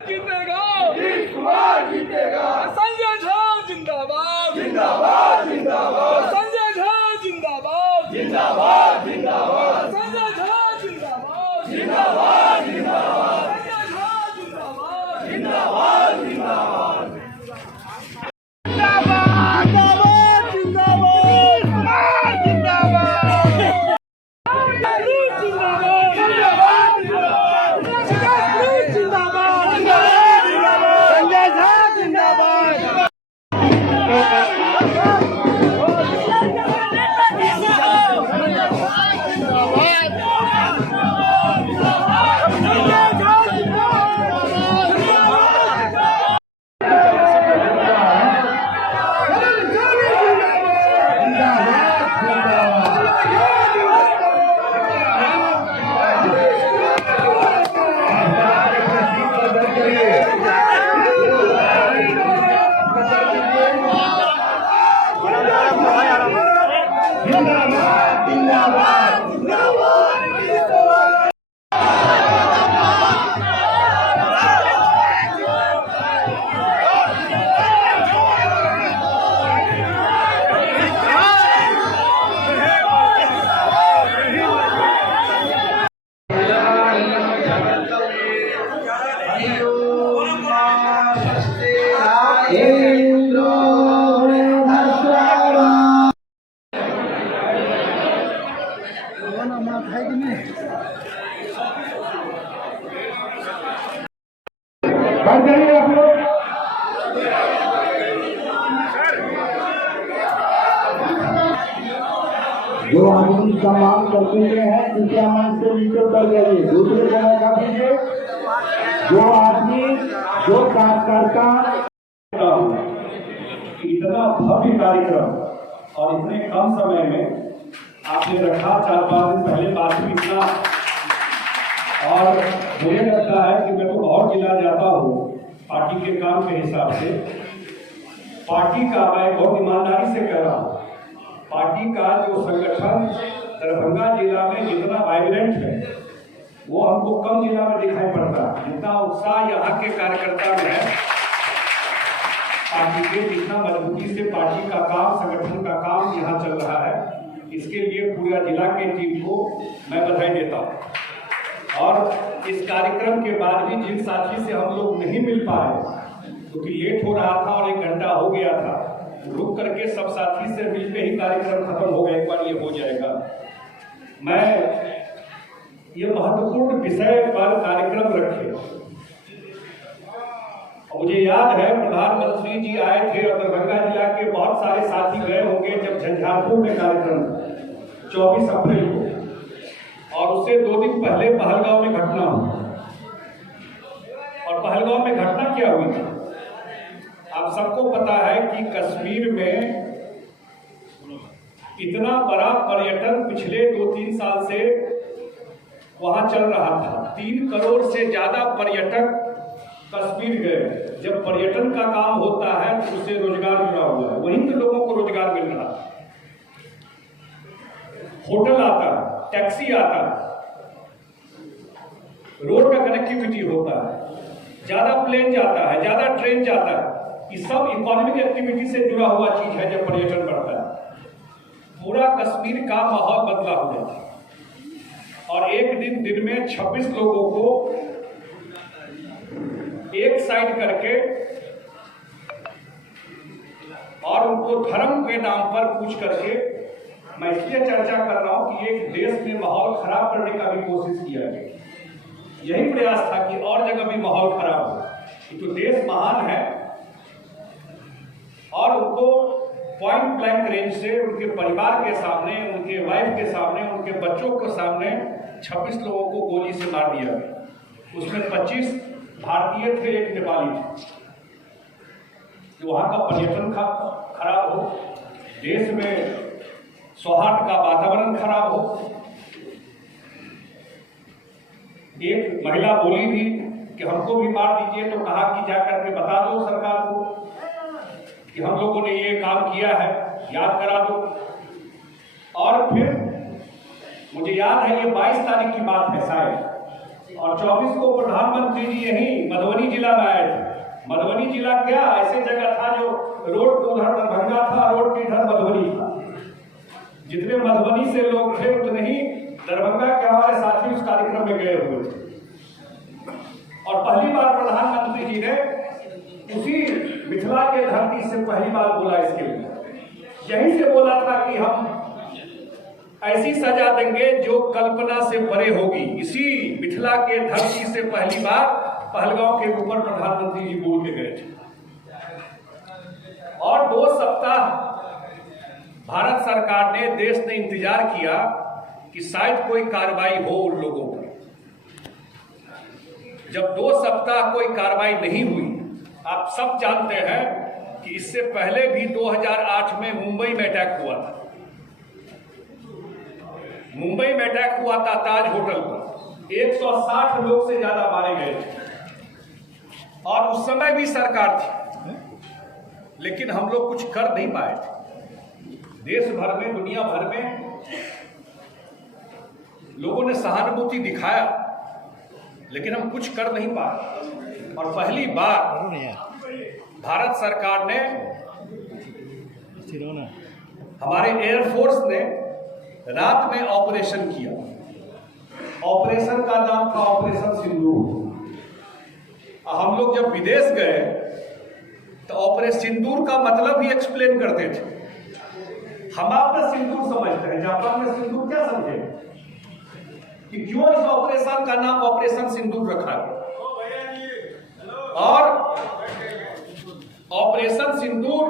जीतेगा, नीतीश कुमार जीतेगा। संजय झा जिंदाबाद, जिंदाबाद जिंदाबाद संजय झा जिंदाबाद, जिंदाबाद जिंदाबाद संजय झा जिंदाबाद, जिंदाबाद जिंदाबाद संजय झा जिंदाबाद, जिंदाबाद जिंदाबाद बढ़ जाइए आप लोग। जो आदमी सम्मान करते हुए हैं कृपया मंच से नीचे उतर जाइए, दूसरे जगह का दीजिए। जो आदमी जो कार्यकर्ता इतना भव्य कार्यक्रम और इतने कम समय में आपने रखा, 4-5 दिन पहले बात भी इतना, और मुझे लगता है कि मैं तो बहुत जिला जाता हूँ पार्टी के काम के हिसाब से। पार्टी का मैं बहुत ईमानदारी से कह रहा हूँ, पार्टी का जो संगठन दरभंगा जिला में जितना वाइब्रेंट है वो हमको कम जिला में दिखाई पड़ता है। जितना उत्साह यहाँ के कार्यकर्ता में है पार्टी के, जितना मजबूती से पार्टी का काम, संगठन का काम यहाँ चल रहा है, इसके लिए पूरा जिला के टीम को मैं बधाई देता हूँ। और इस कार्यक्रम के बाद भी जिन साथी से हम लोग नहीं मिल पाए क्योंकि लेट हो रहा था और 1 घंटा हो गया था, रुक करके सब साथी से मिलकर ही कार्यक्रम खत्म हो गया, एक बार ये हो जाएगा। मैं ये महत्वपूर्ण विषय पर कार्यक्रम रखे। मुझे याद है प्रधानमंत्री जी आए थे और दरभंगा जिला के बहुत सारे साथी गए होंगे जब झंझारपुर में कार्यक्रम 24 अप्रैल को, और उससे 2 दिन पहले पहलगांव में घटना हुई। और पहलगांव में घटना क्या हुई थी आप सबको पता है कि कश्मीर में इतना बड़ा पर्यटन पिछले 2-3 साल से वहां चल रहा था। 3 करोड़ से ज्यादा पर्यटक कश्मीर गए। जब पर्यटन का काम होता है तो उससे रोजगार जुड़ा हुआ है, वहीं पे लोगों को रोजगार मिल रहा है। होटल आता है, टैक्सी आता है, रोड का कनेक्टिविटी होता है, ज्यादा प्लेन जाता है, ज्यादा ट्रेन जाता है। ये सब इकोनॉमिक एक्टिविटी से जुड़ा हुआ चीज है। जब पर्यटन बढ़ता है पूरा कश्मीर का माहौल बदला हो जाता है। और एक दिन में 26 लोगों को एक साइड करके और उनको धर्म के नाम पर पूछ करके, मैं इसलिए चर्चा कर रहा हूं कि एक देश में माहौल खराब करने का भी कोशिश किया गया। यही प्रयास था कि और जगह भी माहौल खराब हो। तो देश महान है और उनको पॉइंट ब्लैंक रेंज से उनके परिवार के सामने, उनके वाइफ के सामने, उनके बच्चों के सामने 26 लोगों को गोली से मार दिया। उसमें 25 भारतीय थे, 1 नेपाली थे। तो वहाँ का पर्यटन खराब हो, देश में सौहार्द का वातावरण खराब हो। एक महिला बोली भी कि हमको भी मार दीजिए, तो कहा कि जाकर के बता दो सरकार को कि हम लोगों ने ये काम किया है, याद करा दो। और फिर मुझे याद है ये 22 तारीख की बात है शायद, और 24 को प्रधानमंत्री जी यही मधुबनी जिला में आए थे। मधुबनी जिला क्या ऐसे जगह था जो रोड को उधर दरभंगा था, रोड के इधर मधुबनी था। जितने मधुबनी से लोग थे उतने ही दरभंगा के हमारे साथी उस कार्यक्रम में गए हुए थे। और पहली बार प्रधानमंत्री जी ने उसी मिथिला के धरती से पहली बार बोला इसके लिए, यहीं से बोला था कि हम ऐसी सजा देंगे जो कल्पना से परे होगी। इसी मिथिला के धरती से पहली बार पहलगांव के ऊपर प्रधानमंत्री जी बोल के गए थे। और 2 सप्ताह भारत सरकार ने, देश ने इंतजार किया कि शायद कोई कार्रवाई हो उन लोगों पर। जब 2 सप्ताह कोई कार्रवाई नहीं हुई, आप सब जानते हैं कि इससे पहले भी 2008 में मुंबई में अटैक हुआ था। मुंबई में अटैक हुआ था ताज होटल पर, 160 लोग से ज्यादा मारे गए थे। और उस समय भी सरकार थी, लेकिन हम लोग कुछ कर नहीं पाए थे। देश भर में, दुनिया भर में लोगों ने सहानुभूति दिखाया, लेकिन हम कुछ कर नहीं पाए। और पहली बार भारत सरकार ने, हमारे एयरफोर्स ने रात में ऑपरेशन किया। ऑपरेशन का नाम था ऑपरेशन सिंदूर। हम लोग जब विदेश गए तो ऑपरेशन सिंदूर का मतलब ही एक्सप्लेन करते थे। हम आपका सिंदूर समझते हैं, जापान में सिंदूर क्या समझे कि क्यों इस ऑपरेशन का नाम ऑपरेशन सिंदूर रखा गया। और ऑपरेशन सिंदूर